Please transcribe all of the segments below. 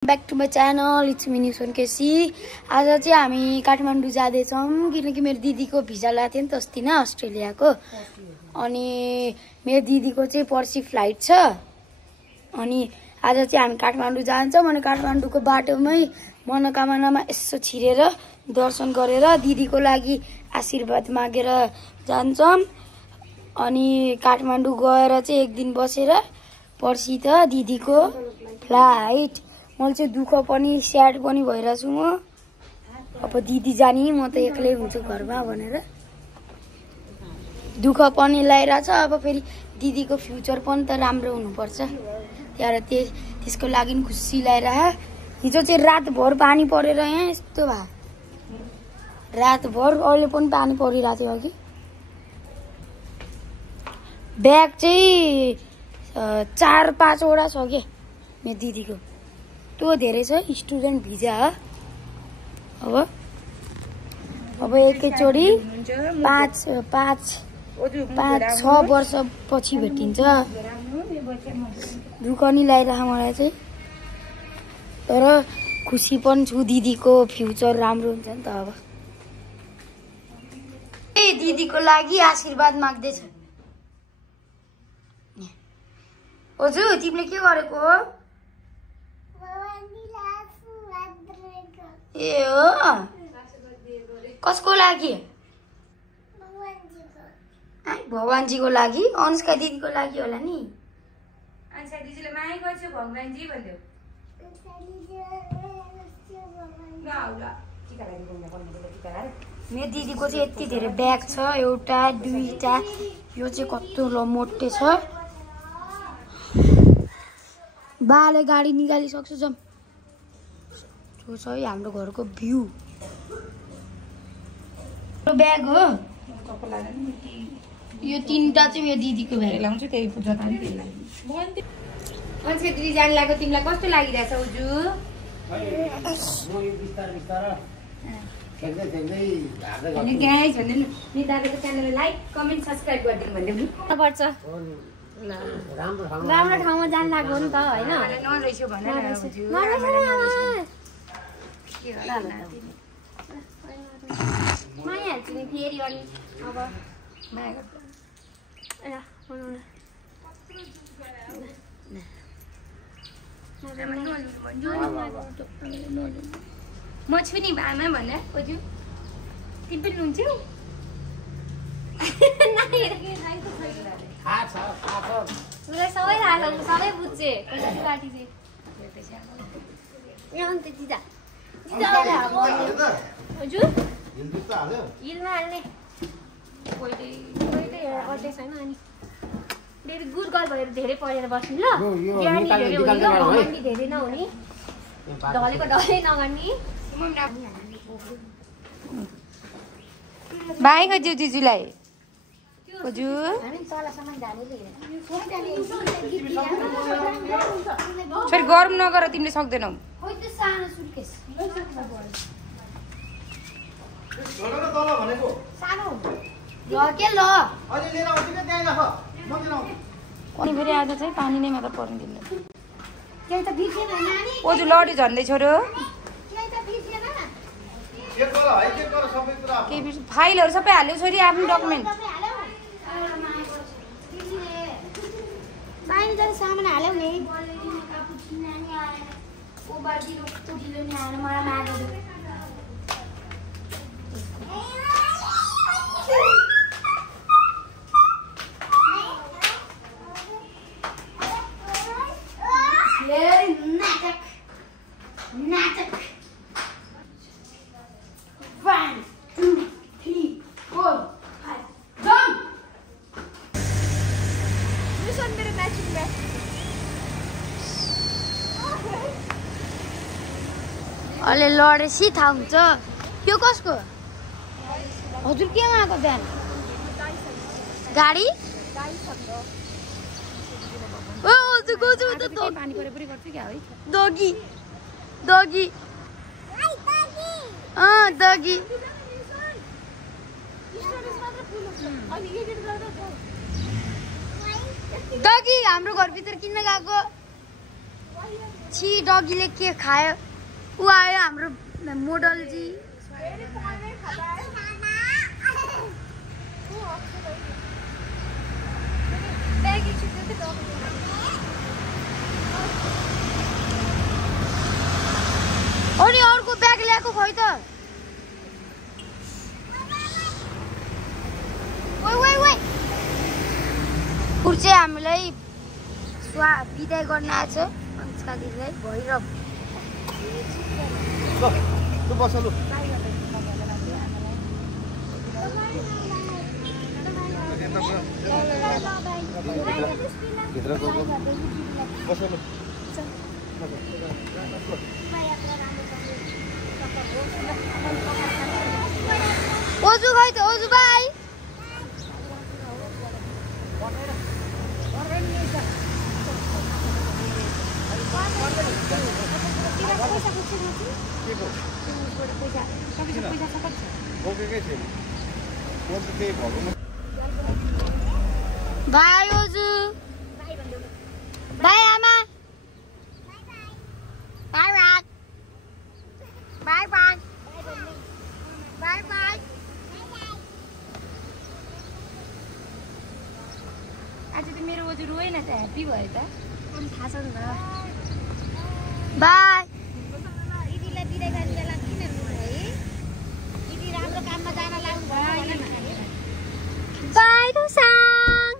Back to my channel it's me Nyusan KC. आज चाहिँ हामी काठमाडौँ जाँदैछौँ किनकि मेरो दिदीको भिजा लगाएको थियो नि त अस्ति न अस्ट्रेलियाको। अनि मेरो दिदीको चाहिँ पर्सि फ्लाइट छ। अनि आज चाहिँ हामी काठमाडौँ जान्छौँ। अनि काठमाडौँको बाटोमै मनोकामनामा यसो छिरेर दर्शन गरेर दिदीको लागि आशीर्वाद मागेर जान्छौँ। अनि काठमाडौँ गएर चाहिँ एक दिन बसेर पर्सि त दिदीको फ्लाइट। मैले चाहिँ दुःख पनि स्याड पनि भइरहेछु म। अब दिदी जाने म त एक्लै हुन्छु घरमा भनेर दुःख पनि लागिरहेछ। अब फेरि दिदीको फ्युचर पनि त राम्रो हुनुपर्छ त्यहाँ त्यसको लागि खुसी लागिरह। हिजो चाहिँ रातभर पानी परेर यहाँ यस्तो भयो। रातभर अहिले पनि पानी परिरहेको थियो अघि। ब्याग चाहिँ 4-5 वटा छ के मेरो दिदीको। त्यो धेरै छ स्टुडेन्ट भिजा हो। अब एकैचोटि 5-6 वर्ष पछि भेटिन्छ। दुःख नि लागिरह मलाई चाहिँ, तर खुसी पनि छु दिदीको फ्युचर राम्रो हुन्छ नि त। अब दिदीको लागि आशीर्वाद माग्दैछ। हजुर तिमीले के गरेको हो? ए हो कसको लागि? भगवानजीको लागि। अनुष्का दिदीको लागि होला नि। अनुष्का दिदीले माया गर्छ भगवानजी भन्यो। मेरो दिदीको चाहिँ यति धेरै ब्याग छ। एउटा दुईटा यो चाहिँ कस्तो मोटे छ। बाले गाडी निकालिसक्छु जाउँ। त्यो छ है हाम्रो घरको भ्यू। ब्याग हो यो तीनटा चाहिँ मेरो दिदीको ब्याग लाउँछु त्यही पूजा पनि त्यसलाई। अनुष्का दिदी जान लाग्यो तिमीलाई कस्तो लागिरहेछ उजु? अनि गाइस भन्नु नि दादाको च्यानललाई लाइक कमेन्ट सब्स्क्राइब गरिदिनु भन्नु नि पर्छ। राम्रो ठाउँमा जान लाग्यो नि त हैन। नरहेछ भनेर उजु माया हाल्छ नि फेरि। अनि अब माया गर्छ म छु नि आमा भने ओजु तिमी पनि हुन्छौ? मलाई सबै थाहा छ, सबै बुझ्छे। पार्टी चाहिँ हजुर हिलमा हाल्ने कहिले गर्दै छैन। अनि धेरै गुड गर्ल भएर धेरै पढेर बस्नु ल। ज्ञानी धेरै हुने ल, घमण्डी धेरै नहुने, ढलेको ढलै नगर्ने। बाई गज्यू दिजुलाई ओजु छोरी गरम नगर तिमीले सक्दैनौ। अनि फेरि आज चाहिँ पानी नै मात्र पर्नु दिनु। ओजु लडी झन्दै छोरो फाइलहरू सबै हाल्यो छोरी आफ्नो डकुमेन्ट। सामान हाल्यौ नि। नाटक 1 2 3 4 5 जम्प। मिसन मेरो म्याचिङ ब्याग। अहिले लडेसी थाहा हुन्छ। यो कसको? हजुर केमा आएको बिहान? गाडी ओ हजुर गोजु त पानी परे पनि गर्छु क्या है। दगी दगी दगी दगी हाम्रो घरभित्र किन्न गएको। छि डगीले के खायो उ आयो हाम्रो मोडल जी अनि अर्को ब्याग ल्याएको खोइ त चाहिँ हामीलाई बिदाई गर्न आएको छ अनुष्का दिदीलाई भैरव ओजु खै त ओजु बाई बाई ओजु बाई आमा by by by by by by आज त मेरो ओजु रोएन त ह्याप्पी भयो त अनि थाहा छ नि त बाई दिदीलाई बिदाई गर्ने बेला किन रुनु है दिदी राम्रो काममा जान लाग्नु भयो बाई रुसाङ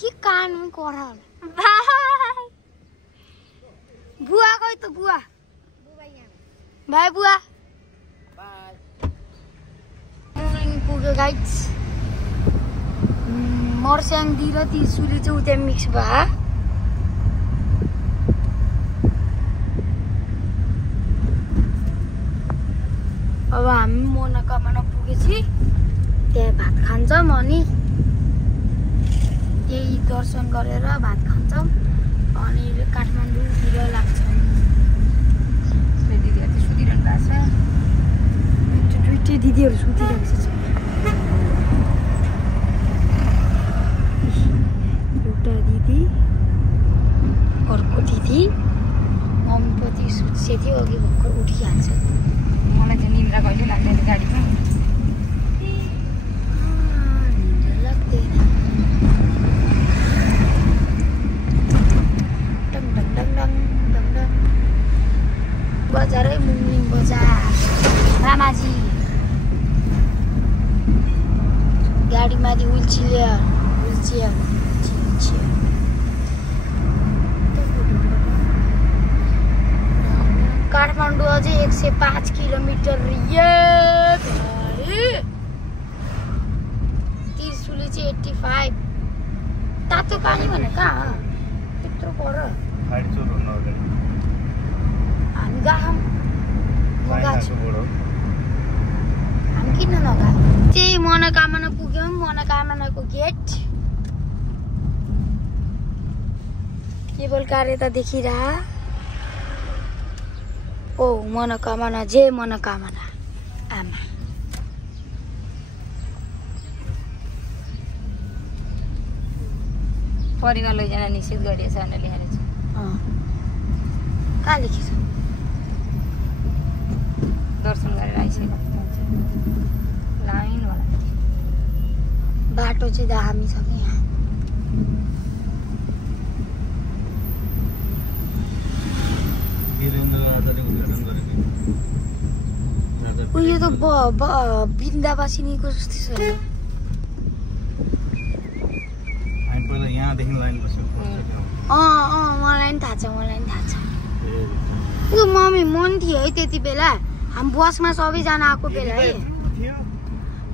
के कानुन कोराल बाई बुवा गयो त बुवा बाई बुवा बाई पुग्यो गाइस मर्स्याङदी र त्रिशुली चाहिँ उता मिक्स भयो अब हामी मनोकामना पुगेपछि त्यहाँ भात खान्छौँ अनि त्यही दर्शन गरेर भात खान्छौँ अनि काठमाडौँतिर लाग्छौँ दिदीहरू चाहिँ सुतिरहनु भएको छ दुइटै दिदीहरू सुतिरहेको छ एउटा दिदी अर्को दिदी मम्मीपट्टि सुत्से थियो अघि भर्खर उठिहाल्छ मलाई चाहिँ निन्द्रा कहिले लाग्दैन गाडीमा निन्द्रा लाग्दैन डङ डङ डङ डङ डङ डङ बजारै मुङलिङ बजार रामाजी गाडीमाथि व्हिलचेयर काठमाडौँ अझै 105 किलोमिटर त्रिशुली चाहिँ 85 तातो पानी भने कहाँ त्यत्रो पर हामी गयौँ हामी किन नगयो त्यही मनोकामना पुग्यौँ मनोकामनाको गेट केबल कार्य त देखिरह ओ मनोकामना जय मनोकामना आमा परिवार लैजान निषेध गरिएछ भनेर लेखेर छ कहाँ लेखेछ दर्शन गरेर आइसक्यो लाइन होला बाटो चाहिँ दामी छ कि यहाँ उयो त बिन्दावासिनीको जस्तो छ मलाई पनि थाहा छ ऊ मम्मी मन थियो है त्यति बेला हामी बसमा सबैजना आएको बेला है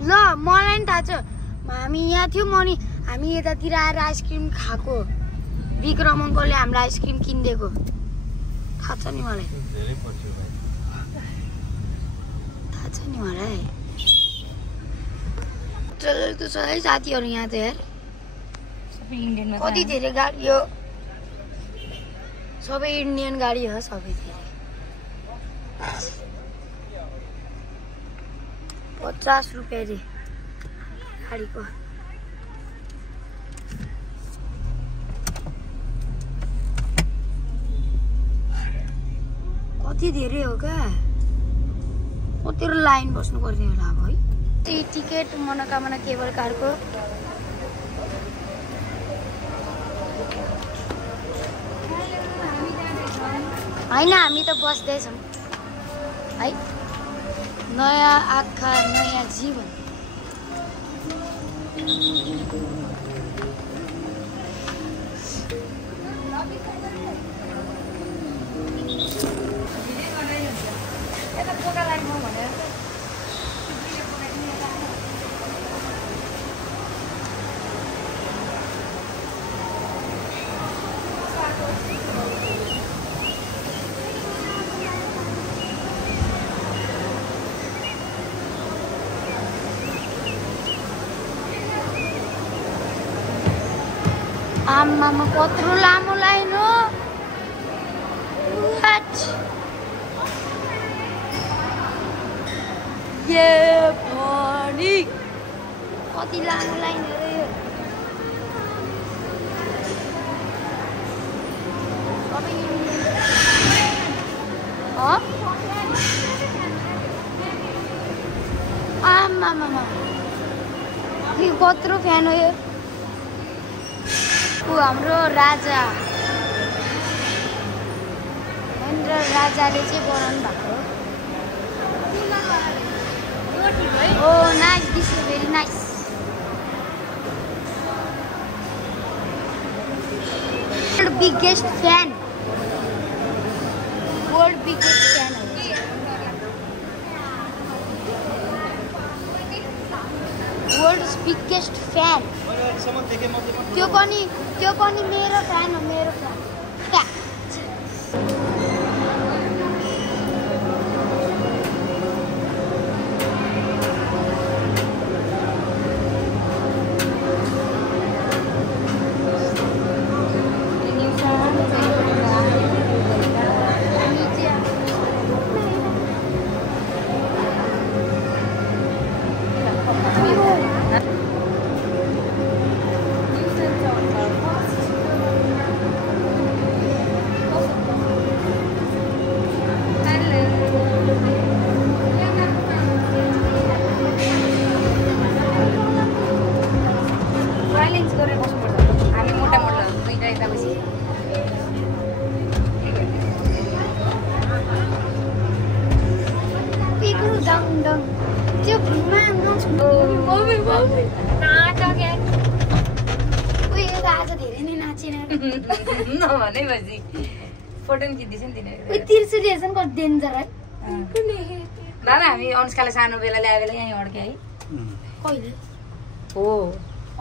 ल मलाई पनि थाहा छ हामी यहाँ थियौँ अनि हामी यतातिर आएर आइसक्रिम खाएको विक्रम अङ्कलले हामीलाई आइसक्रिम किनिदिएको थाहा छ नि मलाई चलेको छ है साथीहरू यहाँ त यार कति धेरै गाडी हो सबै इन्डियन गाडी हो सबै धेरै 50 रुपियाँ रे गाडीको कति धेरै हो क्या तेरो लाइन बस्नु पर्ने होला अब है त्यो टिकट मनोकामना केबल कारको होइन हामी त बस्दैछौँ है नयाँ आँखा नयाँ जीवन आमामा कत्रो लामो लाइन हो कति लामो लाइन आमामा यो कत्रो फ्यान हो यो हाम्रो राजा महेन्द्र राजाले चाहिँ बनाउनु भएको हो nice this is very nice world biggest fan world biggest fan त्यो पनि मेरो फ्यान हो मेरो फ्यान बाबा हामी अनुष्काले सानो बेला ल्याए बेला यहीँ अड्के है कहिले हो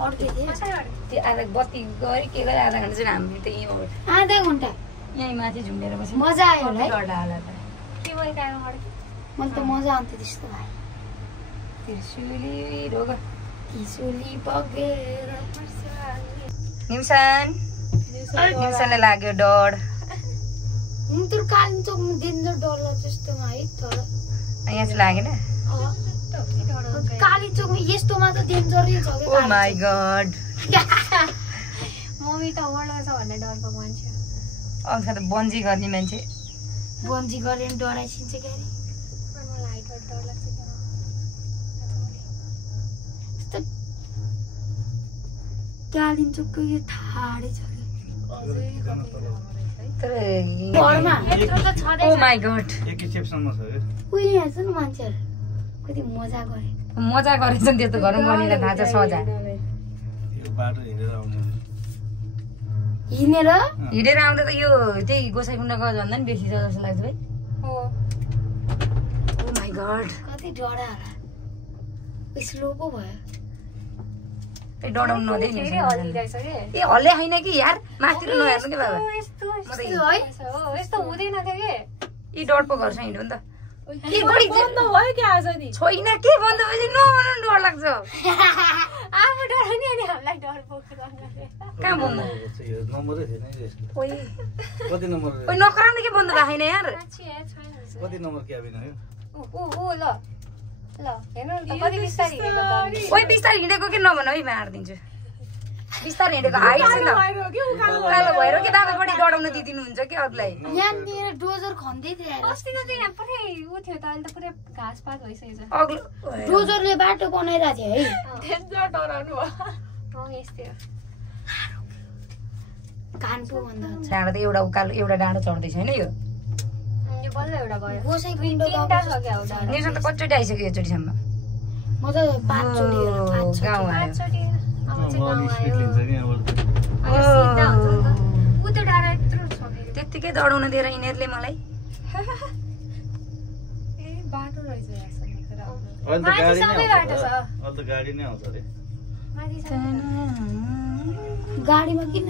अड्के त्यो आधा बत्ती गरी के गरे आधा घन्टा चाहिँ हामी त यहीँ आधा घन्टा यहीँ माथि झुन्डेर बस्यो मजा आयो होला होला मलाई त मजा आउँथ्यो त्यस्तो भयो त्रिशुली रोग त्रिशुली बगेर निम्सनले लाग्यो डर तर कालिम्पोङमा डेन्जर डर जस्तोमा है तर यहाँ चाहिँ लागेन कालिम्पोङमा यस्तोमा त डेन्जरै छ ओ माय गॉड मम्मी त वर्ल्डमा छ भन्ने डर भएको मान्छे अंश त बन्जी गर्ने मान्छे बन्जी गरेर डराइसिन्छ के अरे मलाई हाइट डर लाग्छ के कालिम्पोङको यो ठाडै छ तर घरमा ओ माय गॉड एक स्टेपसम्म छ के उही यहाँ छ नि मान्छेहरू कति मजा गरे मजा गरेछन् त्यस्तो घरमा मनीलाई थाहा छ सजा यो बाटो हिँडेर हिँडेर आउँदा त यो त्यही गोसाइकुण्ड गयो भन्दा नि बेसी छ जस्तो लाग्छ भाइ हो ओ माय गॉड कति डरा होला स्लो पो भयो त्यही डराउनु नदिए नि ए हल्ले हैन कि यार माथितिर नहेर्नु के बाबा यस्तो हुँदैन थियो के यी डर पो गर्छ हिँड्नु नि त के बढी बन्द भयो के आज नि छैन के बन्द भएपछि नभन्नु डर लाग्छ आफू डर नि अनि हामीलाई डर पोख्छ कहाँ बन्द नम्बरै थिएन यसको ओइ कति नम्बर ओइ नकराउने के बन्द राखेन यार कति नम्बर क्याबिन हो ओ ल हेर्नु त कति बिस्तारै हिँडेको त ओइ बिस्तारै हिँडेको के नभन है म हार्दिन्छु बिस्तारै हिँडेको हाइट छैन उकालो भएर के तपाईँ बढी डढाउन दिदिनुहुन्छ कि अरूलाई यहाँनिर डोजर खन्दै थियो अस्तिको चाहिँ यहाँ पुरै उ थियो त अहिले त पुरै घाँसपात भइसकेछ अग्लो डोजरले बाटो बनाइरहेको थियो है डराउनु भयो यस्तै हो कानपो भन्दा डाँडा त एउटा उकालो एउटा डाँडो चढ्दैछ होइन यो यो बल्ल एउटा भयो गोसाई तीनटा छ क्या एउटा निर्जन त कतिचोटि आइसक्यो योचोटिसम्म म त 5 चोटी गाउँ आयो पाँचचोटि अब चाहिँ गाउँ स्पिड आयो लिन्छ नि अब अब सिधा हुन्छ नि त उ त्यो डाँडा यत्रो छ फेरि त्यत्तिकै दौडाउन दिएर यिनीहरूले मलाई ए बाटो रहेछ यासम्म अहिले त माथि गाडी सबै नै बाटो छ आउँछ अहिले त गाडी नै आउँछ अरे माथि सबै गाडीमा किन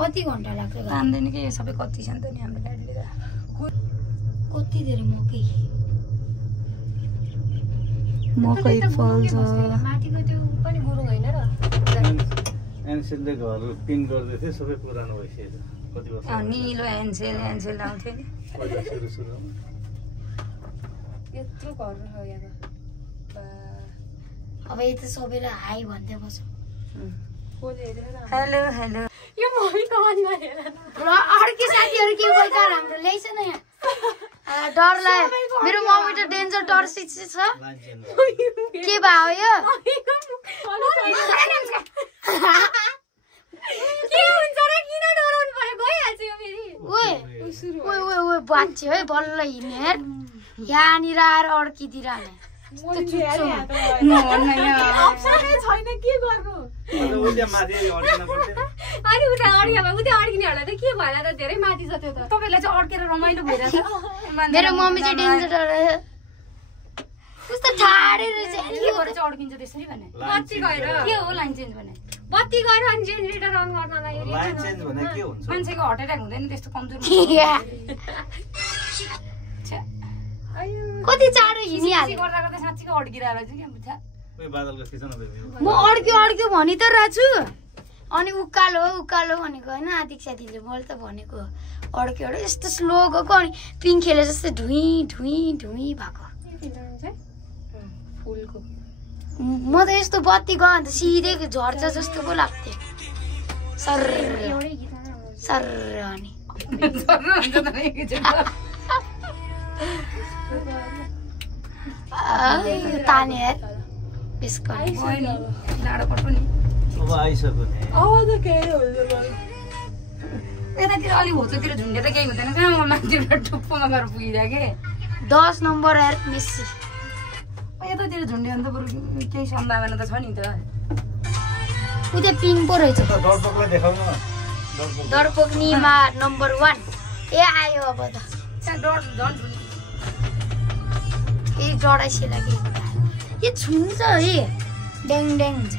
कति घन्टा लाग्छ जान्दैन कि यो सबै कति छ नि त नि हाम्रो गाडीले त कति धेरै मकै मकै फल्छ माथिको त्यो पनि गुरुङ होइन र एनसेलले घर पिन गर्दै थियो सबै पुरानो भइसकेछ कति वर्ष निलो एन्सेल आउँथ्यो नि पहिला सुरुमा यत्रो घर छ यहाँ त अब यता सबैलाई हाई भन्दै बस्छ हेलो हेलो यो मम्मीको अनुहार हेर न र अर्की साथीहरू के भइका हाम्रो ल्याइछ न यहाँ डर लाग्यो मेरो मम्मी त डेन्जर टर्सिस छ के भयो यो के हुन्छ र किन डराउनु पर्यो गइहाल्छ यो फेरि ओए ओए ओए ओए बाच्छे है बल्ल हिँड्ने यार यहाँनिर आएर अड्किदिरहने अप्सनै छैन के गर्नु माथि अड्किन पर्छ अनि उता अड्किनेहरूलाई त के भएन त धेरै माथि छ त्यो त तपाईँलाई चाहिँ अड्केर रमाइलो भइरहेछ मेरो मम्मी चाहिँ डेन्जर डर कस्तो ठाडै रहेछ के भएर चाहिँ अड्किन्छ त्यसरी भने बत्ती गएर के हो लाइन चेन्ज भने बत्ती गएर अनि जेनेरेटर अन गर्नलाई लाइन चेन्ज भने के हुन्छ मान्छेको हार्ट एट्याक हुँदैन त्यस्तो कमजोर कति चाँडो हिँडिहाल्यो गर्दा गर्दा साँच्चीको अड्किरहेको चाहिँ क्या बुझ्छ ओइ बादलको खिचन बेबी म अड्क्यो भनि त रहेछु अनि उकालो भनेको होइन आदिक साथीले मैले त भनेको अड्क्यो यस्तो स्लो गएको अनि पिङ खेले जस्तै ढुई भएको फुलको म त यस्तो बत्ती गयो भने त सिधै झर्छ जस्तो पो लाग्थ्यो सर अनि ताने बिस्कुट डाँडो पट्टो नि अब आइसक्यो नि यतातिर अलिक होचोतिर झुन्डे त केही हुँदैन कहाँ मान्छेबाट टुप्पोमा गएर पुगिरहेको के 10 नम्बर यार मेस्सी यतातिर झुन्डे अन्त बरु केही सम्भावना त छ नि त उता पिङ पो रहेछ डरपोकलाई देखाउनु न दरपोक्नीमा नम्बर 1 ए आयो अब त डर झन् ए जडाइसे लाग्यो यो छुन्छ है ड्याङ हुन्छ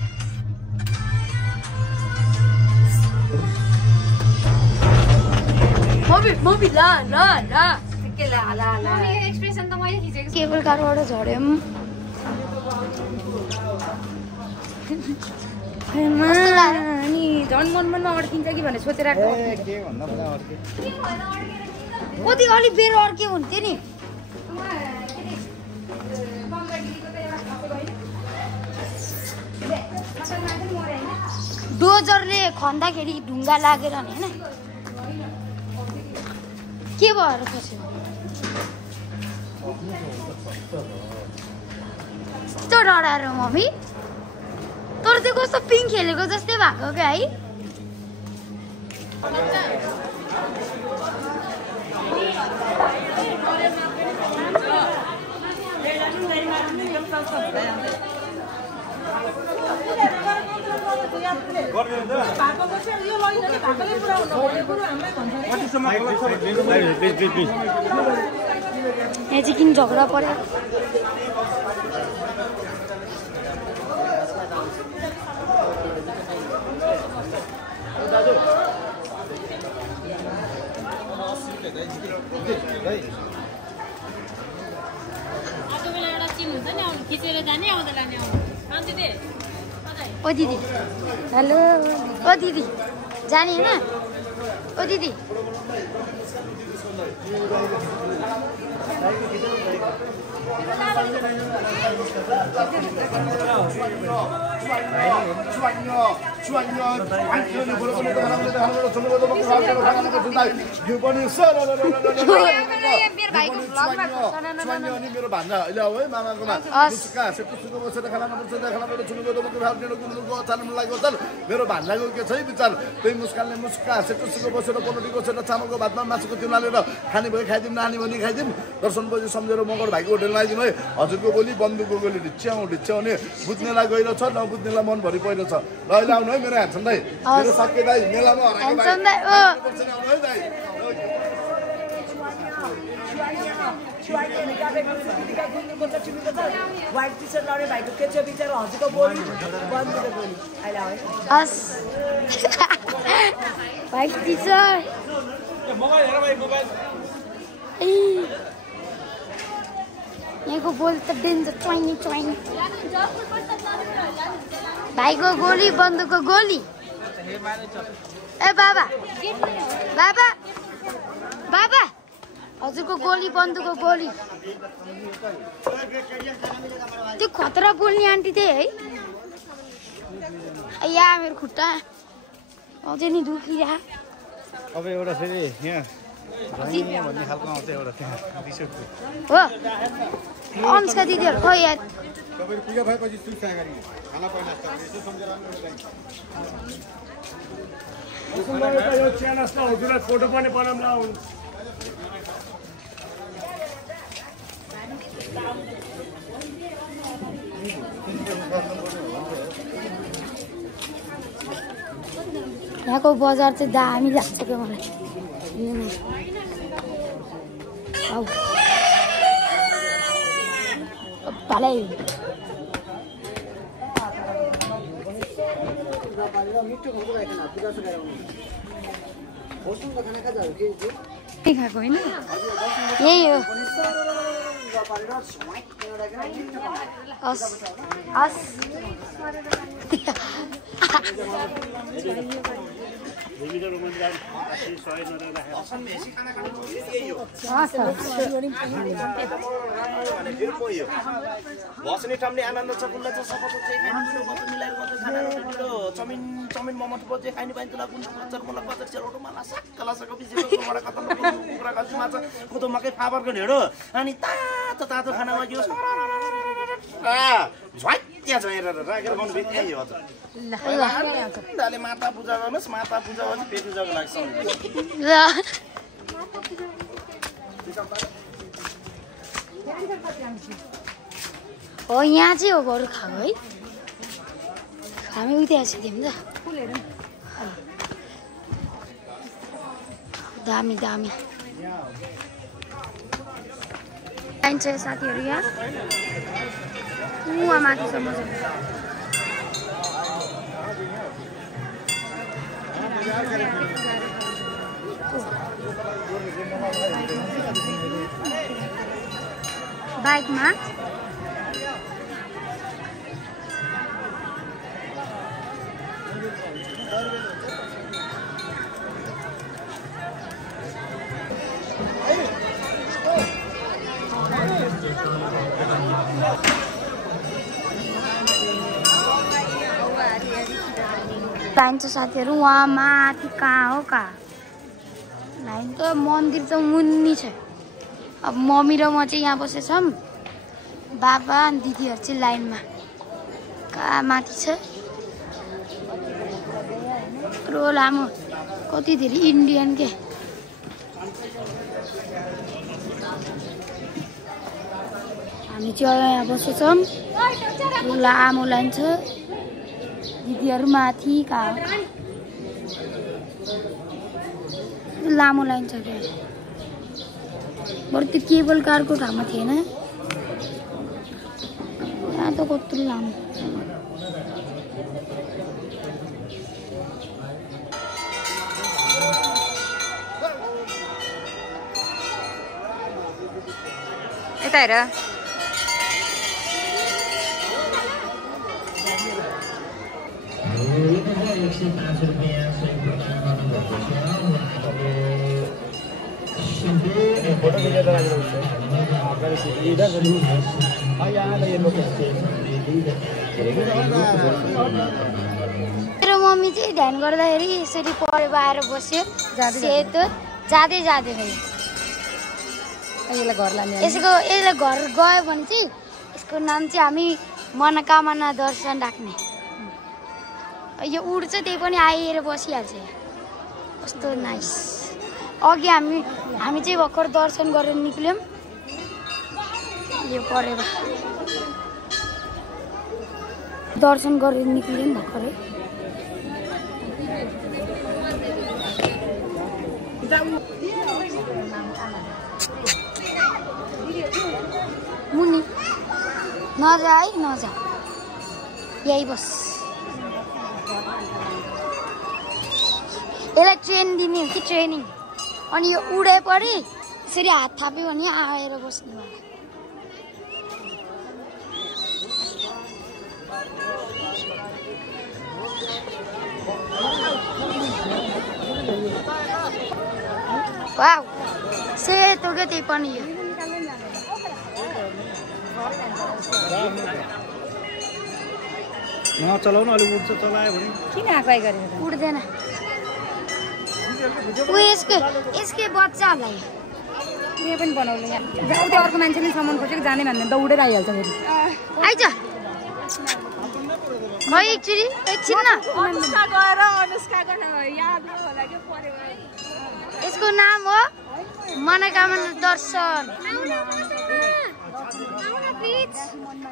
मम्मी ला के ला मम्मी यो एक्सप्रेसन त मैले खिचेको केबल कारबाट झऱ्यो अनि झन् मनमा नअड्किन्छ कि भनेर सोचेर के भन्दा पनि अर्कै कति अलिक बेर अर्के हुन्थ्यो नि डोजरले खन्दाखेरि ढुङ्गा लागेर नि होइन के भएर खस्यो यस्तो डराएर मम्मी तर चाहिँ कस्तो पिङ खेलेको जस्तै भएको क्या है यहाँ चाहिँ किन झगडा पर्यो ओ दिदी हेलो ओ दिदी जाने होइन ओ दिदी मेरो भान्जा अहिले अब है मामाकोमा मुस्का सेटुसुको बसेर खाना छुनुको मेरो भान्जाको के छ है विचार त्यही मुस्कानले मुस्का सेटुसुको बसेर पनौटी बसेर चामलको भातमा मासुको तिउन हालेर खाने भयो खाइदिउँ नखाने भने खाइदिउँ दर्शन बजी सम्झेर मगर भाइको होटेलमा आइदिउँ है हजुरको गोली बन्दुकको गोली ढिच्याउने बुझ्नेलाई गहिरो छ नबुझ्नेलाई मनभरि पहिरो छ ल अहिले आउनु है मेरो ह्यान्डसम दाइ मेरो साक्य दाइ मेलामा हराएको दाइ आउनु है दाइ व्हाइट टी शर्ट लगाउने भाइको के छ बिचारा हजुरको गोली बन्दुकको गोली अहिले आयो हस् व्हाइट टी शर्ट मोबाइल हेर भाइ मोबाइल यहाँको गोली त डेन्जर ट्वाइनी भाइको गोली बन्दुकको गोली ए बाबा बाबा बाबा हजुरको गोली बन्दुकको गोली त्यो खतरा बोल्ने आन्टी थिए है या मेरो खुट्टा अझै नि दुखिरह अब एउटा फेरि यहाँ भन्ने खालको आउँछ एउटा त्यहाँ हो अनुष्का दिदीहरू खै यार तपाईहरु पुरा भएपछि सुस्ता गरी खाना पाउन सक्छ यसो सम्झेर आउनु यो च्यानलमा हजुरलाई फोटो पनि बनाउन आउनु यहाँको बजार चाहिँ दामी लाग्छ क्या मलाई भलै खाएको होइन यही हो बस्ने ठाउँले आनन्द छ कुनलाई चाहिँ सफा चाहिँ मिलाएर गर्दै खाना चमिन चमिन मोमो बजे खाइने पाइन्छ ला कुन कचर मलाई कचर चेरोटो मलाई सक्कला सक बिजेको मलाई कतल कुखुरा खाल्छु माछा कुतो मकै फापरको ढेडो अनि तातो तातो खानामा यो झ्वाइ त्यहाँ झैर राखेर मन भेट्दै हो दाले माता पूजा गर्नुस् माता पूजा भने पेट पूजाको लागि हो यहाँ चाहिँ हो बरु खाएको है हामी उता आइसक्यौँ नि त दामी दामी पाइन्छ साथीहरू यहाँ उहाँ माथिसम्म बाइकमा पाइन्छ साथीहरू उहाँ माथि कहाँ हो कहाँ लाइन त मन्दिर त मुन्नी छ अब मम्मी र म चाहिँ यहाँ बसेछौँ बाबा अनि दिदीहरू चाहिँ लाइनमा कहाँ माथि छ यत्रो लामो कति धेरै इन्डियन के हामी चाहिँ यहाँ बसेछौँ लामो लाइन छ दिदीहरू माथि कहाँ लामो लाइन छ क्या बरु त्यो केबल कारको ठाउँमा थिएन यहाँ त कत्रो लामो यता हेर रुपियाँ फोटो खींचेगा लग रहा है इधर से दूर हाँ यहाँ ये लोग मेरो मम्मी चाहिँ ध्यान गर्दाखेरि यसरी परेको आएर बस्यो सेतो जाँदै जाँदै भयो यसलाई घर गयो भने चाहिँ यसको नाम चाहिँ हामी मनोकामना दर्शन राख्ने यो उड्छ त्यही पनि आएर बसिहाल्छ कस्तो नाइस अघि हामी चाहिँ भर्खर दर्शन गरेर निक्ल्यौँ यो परेको दर्शन गरेर निक्ल्यौँ भर्खरै मुनि नजा है नजा यही बस यसलाई ट्रेन दिने हो कि ट्रेनिङ अनि यो उडे परि यसरी हात थाप्यो भने आएर बस्ने वाला वाउ सेतो के त्यही पनि यो चलाउनु अलि उड्छ चलायो भने किन आफै गरेर उड्दैन यसकै बच्चाहरूलाई यो पनि बनाउनु यहाँ त्यो अर्को मान्छेले सामान खोजेको जाने भन्ने दौडेर आइहाल्छ फेरि आइज खै एकछिन न यसको नाम हो मनोकामना दर्शन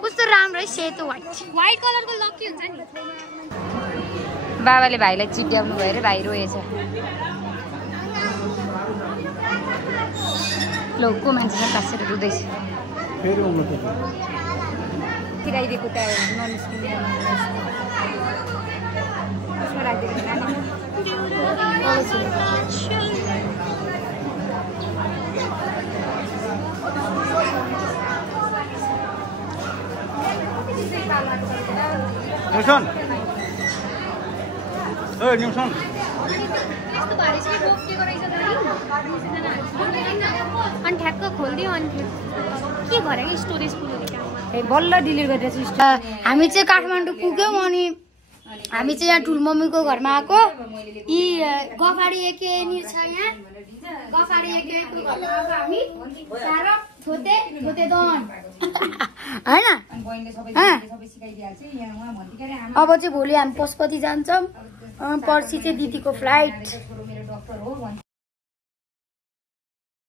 कस्तो राम्रो है सेतो व्हाइट कलरको लकी हुन्छ नि बाबाले भाइलाई चिट्याउनु भयो रे भाइ रोएछ लोकको मान्छेलाई कासेर रुँदैछ फेरि उम्र किराइदिएको त ननिस्किने न्युसन ओ न्युसन अनि ठ्याक्क खोलिदियो अनि के गरेको स्टोरेज फुल बल्ल डिलिट गरिरहेछु हामी चाहिँ काठमाडौँ पुग्यौँ अनि हामी चाहिँ यहाँ ठुलमम्मीको घरमा आएको यी गफाडी एकेनी छ यहाँ गफाडी एकेको घरमा आएको हामी सारा थोते दन हैन अब चाहिँ भोलि हामी पशुपति जान्छौँ पर्सि चाहिँ दिदीको फ्लाइट